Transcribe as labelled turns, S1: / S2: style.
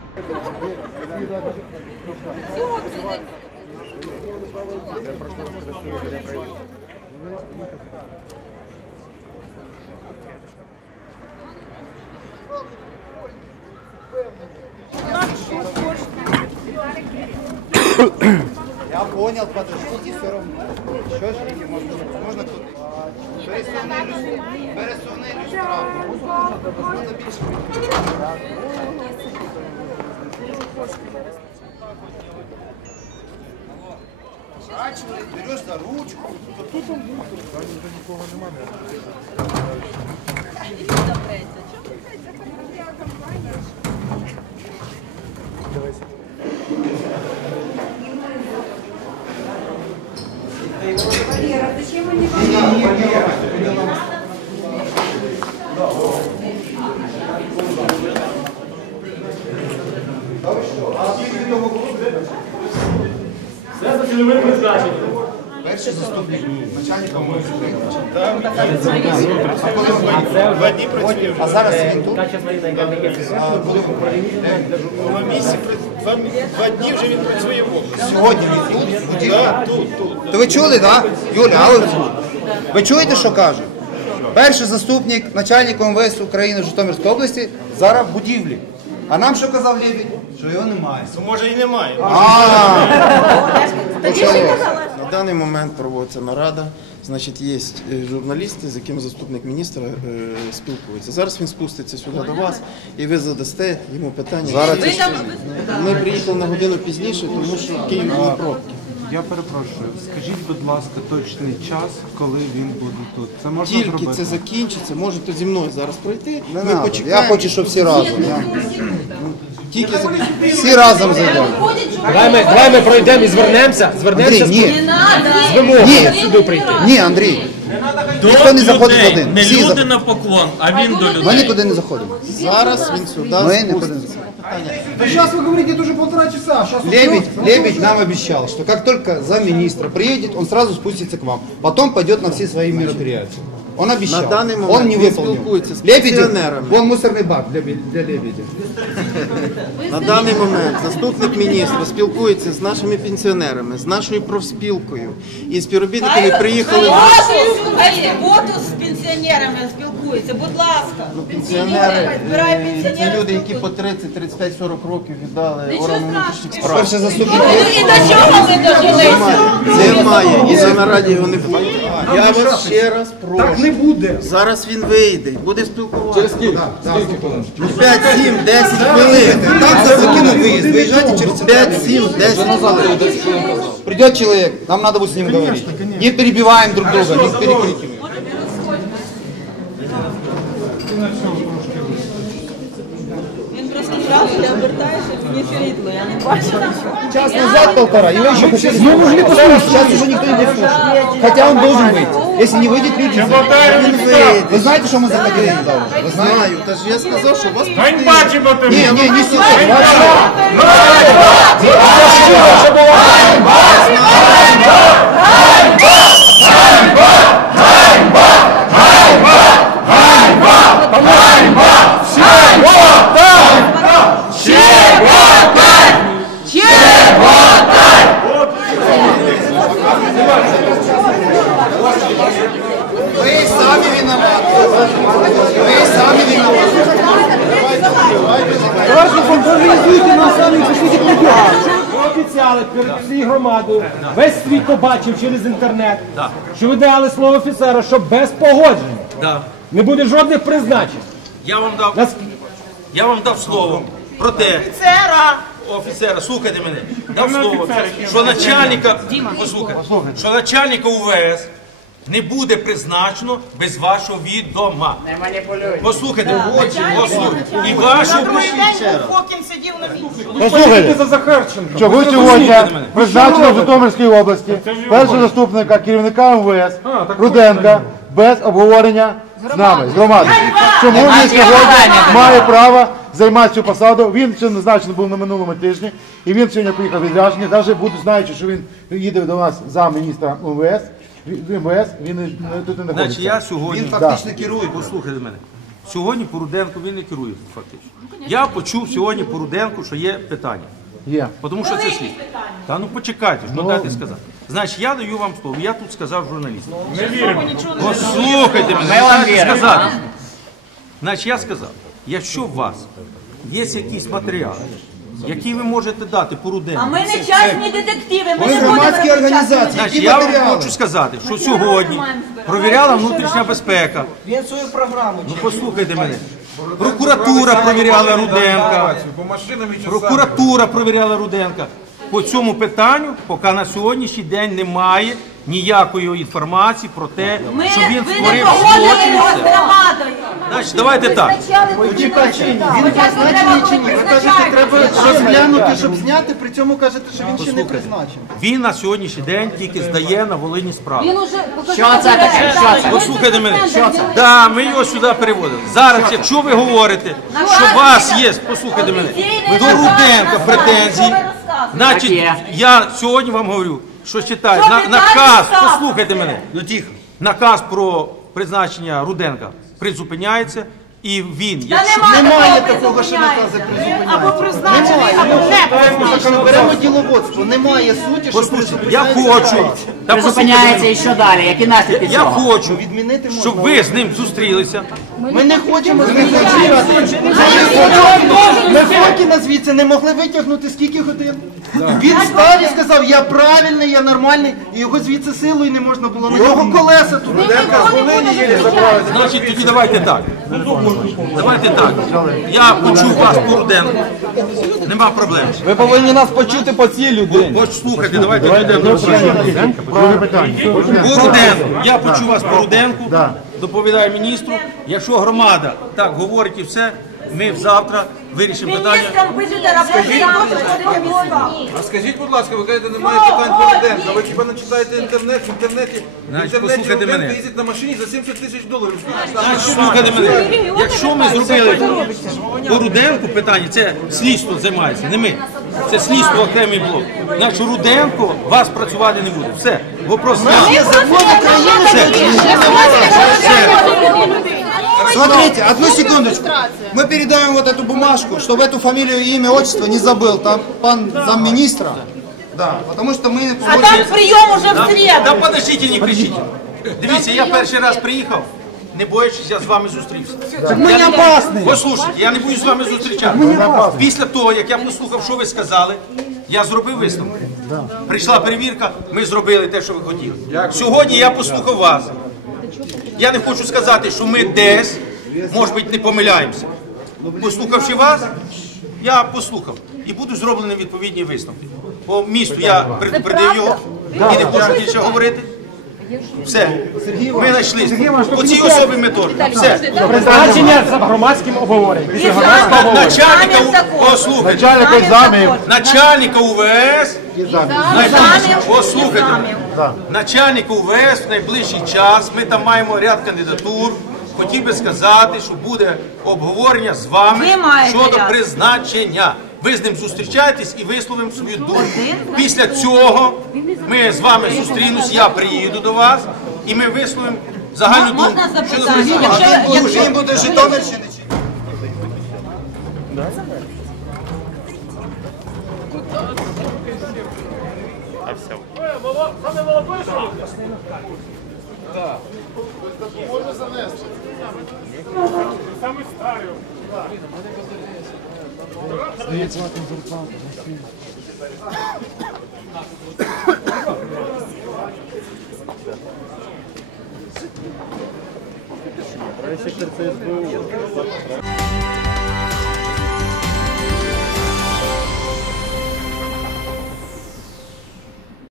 S1: Я понял, подождите, все равно. Що ж, можна тут? Пересувний люстрат. Можна більше. Береш за ручку. Тут он буде. Там нікого немає. Давайте.
S2: Валера, зачем они вам?
S3: Все за цільовим призначенням.
S1: Перший заступник начальника МВС. А зараз він тут?
S4: На місці два дні вже він працює в області.
S1: Сьогодні він тут?
S4: Так, тут.
S1: То ви чули, так? Юля, ви чуєте, що каже? Перший заступник начальника МВС України в Житомирській області зараз в будівлі. А нам що казав Лебідь? Що його немає.
S4: То може і немає.
S5: На даний момент проводиться нарада. Значить, є журналісти, з якими заступник міністра спілкується. Зараз він спуститься сюди до вас і ви задасте йому питання. Ми приїхали на годину пізніше, тому що в Києві були пробки.
S6: Я перепрошую, скажіть, будь ласка, точний час, коли він буде тут. Це можна
S5: Тільки
S6: зробити?
S5: це закінчиться, можете зі мною зараз пройти.
S1: Не
S5: Ми
S1: надо.
S5: почекаємо.
S1: Я хочу, щоб всі разом.
S5: Тільки закінчиться.
S1: Всі разом зайдемо.
S3: Давай ми пройдемо і звернемося
S1: Андрій, ні.
S3: з вимогою сюди прийти.
S1: Ні, Андрій. Ніхто не заходить в один.
S7: Не
S1: Всі
S7: люди на поклон, а він до
S1: Ми
S7: людей.
S1: нікуди не заходимо.
S5: Зараз він сюди
S1: Ми нікуди не
S5: спуститься.
S1: заходимо.
S8: Сейчас вы говорите, это уже 1,5 часа. Сейчас
S1: Лебедь нам обещал, что как только замминистра приедет, он сразу спустится к вам. Потом пойдет на все свои мероприятия. Он обещал.
S5: На данный момент
S1: он не
S5: он
S1: выполнил.
S5: спілкується з
S1: Лебедев,
S5: пенсіонерами.
S1: вон мусорный бак для Лебедя.
S5: На даний момент заступник міністра спілкується з нашими пенсіонерами, з нашою профспілкою. І співробітниками приїхали...
S9: Суботу з пенсіонерами спілкуються, будь ласка.
S5: Пенсіонери,
S9: Збирай
S5: це
S9: пенсіонерів.
S5: люди, які по 30, 35, 40 років віддали органам внутрішніх справ.
S1: Перший заступник.
S9: І до чого ви дожилися?
S5: Немає, і на нараді його не буде. Я вас ще раз прошу.
S8: Так не буде.
S5: Зараз він вийде, буде спілкуватися. Через скільки? 5, 7, 10 хвилин.
S1: Там закинут выезд. Выезжайте через
S5: 5, 7, 10 хвилин.
S1: Придет человек, нам надо будет с ним говорить. Не перебиваем друг друга, не перекрикиваем.
S9: Він просто зразу не обертається, мені світло, я не бачу нічого.
S1: Час назад полтора, его еще хотели слушать. Сейчас уже никто не слушает. Хотя он должен выйти. Если не выйдет, люди выйдут. Вы знаете, что мы заходили туда уже? Вы знаете?
S5: Знаю, та ж я сказав, що вас
S7: Ганьба чи ботинок?
S1: Не сюда. Вы сами виноваты. Вы сами виноваты.
S8: Організуйте нас самі, пишіть прибігати. Ви обіцяли перед всією громадою, весь світ побачив через інтернет, що ви дали слово офіцера, що без погодження не буде жодних призначень.
S7: Я вам дав слово про те, офіцера, слухайте мене, дав слово, що начальника, що начальника УВС не буде призначено без вашого відома. Не маніпулюйте. Послухайте, і вашу...
S9: Фокін сидів на місці.
S8: Послухайте за Захарченко.
S6: Що ви сьогодні призначили в Житомирській області першого заступника керівника МВС Руденка без обговорення з нами, з громадою. Чому він сьогодні має право займати цю посаду? Він ще назначений був на минулому тижні, і він сьогодні поїхав відрядження, навіть знаючи, що він їде до нас замміністра МВС, він тут не знаходиться.
S7: Значить, я сьогодні...
S1: Він фактично керує.
S7: Послухайте мене. Сьогодні по Руденку він не керує фактично. Я почув сьогодні по Руденку, що є питання.
S6: Є.
S7: Тому що це слід. Та ну почекайте, що дайте сказати. Значить, я даю вам слово, я тут сказав журналістам. Послухайте мене, дайте сказати. Значить, я сказав, якщо у вас є якісь матеріали, які ви можете дати по Руденку,
S9: А ми не частні детективи, ми
S1: Ви
S9: не будемо
S1: громадські
S9: робити
S1: організації.
S9: частні
S7: значить,
S1: які
S7: я вам
S1: матеріали?
S7: хочу сказати, що сьогодні провіряла внутрішня безпека.
S10: Він свою програму.
S7: Ну послухайте мене. Прокуратура провіряла Руденка. Прокуратура провіряла Руденка. По цьому питанню, поки на сьогоднішній день немає ніякої інформації про те,
S9: Ми,
S7: що він
S9: ви не
S7: створив
S9: погодили
S7: злочин.
S9: його з громадою.
S7: Значить, давайте так.
S5: Він призначений чи ні? Ви кажете, треба розглянути, щоб зняти, при цьому кажете, що він ще не призначений.
S7: Він на сьогоднішній день тільки здає на Волині справу.
S2: Він уже
S9: Що це таке? Що це?
S7: Послухайте мене. Так, ми його сюди переводили. Зараз, якщо ви говорите, що у вас є, послухайте мене, до Руденка претензії, значить, я сьогодні вам говорю, що читаю, наказ, послухайте мене, наказ про призначення Руденка призупиняється, і він, якщо...
S5: Немає такого, що накази
S9: Або призначений, або не призначений.
S5: Беремо діловодство, немає суті, що
S7: Послухайте, я хочу, та
S10: Призупиняється і що далі? Які наслідки
S7: я
S10: цього?
S7: хочу,
S5: відмінити можна.
S7: щоб ви з ним зустрілися.
S5: Ми не хочемо з ним зустрічати. Ми Фокіна звідси не могли витягнути скільки годин. Він став і сказав, я правильний, я нормальний, і його звідси силою не можна було. На його колеса тут.
S7: Значить, тоді давайте так. Давайте так. Я почув вас по Руденку. Нема проблем.
S10: Ви повинні нас почути по цій людині.
S7: Послухайте, давайте дійдемо.
S6: Друге питання.
S7: По Руденку. Я почув вас по Руденку. Доповідаю міністру. Якщо громада так говорить і все, ми завтра вирішимо питання.
S9: Міністром пишете рапорт.
S4: А скажіть, будь ласка, ви кажете, немає питань по Руденка. Ви хіба не читаєте інтернет? В інтернеті
S7: послухайте
S4: Руденко
S7: мене.
S4: їздить на машині за 70 тисяч доларів.
S7: Слухайте мене. Якщо ми зробили по Руденку питання, це слідство займається, не ми. Це слідство окремий блок. Значить, Руденко вас працювати не буде. Все. Вопрос
S5: Є закон України.
S1: Смотрите, одну секундочку. Мы передаем вот эту бумажку, чтобы эту фамилию, имя, отчество не забыл. Там пан замминистра. Да, потому что мы...
S9: А там прийом уже в среду.
S7: Та подождіть, не кричіть. Дивіться, я перший раз приїхав, не боячись, я з вами зустрівся.
S5: Ми не опасні.
S7: Послухайте, я не буду з вами зустрічати. Після того, як я послухав, що ви сказали, я зробив висновок. Прийшла перевірка, ми зробили те, що ви хотіли. Сьогодні я послухав вас. Я не хочу сказати, що ми десь, може бути, не помиляємося. Послухавши вас, я послухав. І будуть зроблені відповідні висновки. По місту я предупредив його і не хочу більше говорити. Все. Ми знайшли. По цій особі ми теж. Все.
S8: Призначення з громадським обговоренням. Після громадського обговорення.
S7: Начальника, послухайте,
S6: Начальник екзаменів.
S7: начальника УВС, послухайте, начальника УВС в найближчий час, ми там маємо ряд кандидатур, хотів би сказати, що буде обговорення з вами
S9: Ви маєте
S7: щодо
S9: ряд.
S7: призначення. Ви з ним зустрічаєтесь і висловимо свою думку. Після цього ми з вами зустрінемось, я приїду до вас і ми висловимо загальну думку.
S9: Можна
S7: щодо
S9: запитання?
S7: призначення.
S9: Якщо
S1: Він буде Житомирщини чи ні?
S6: Сектор ЦСБУ.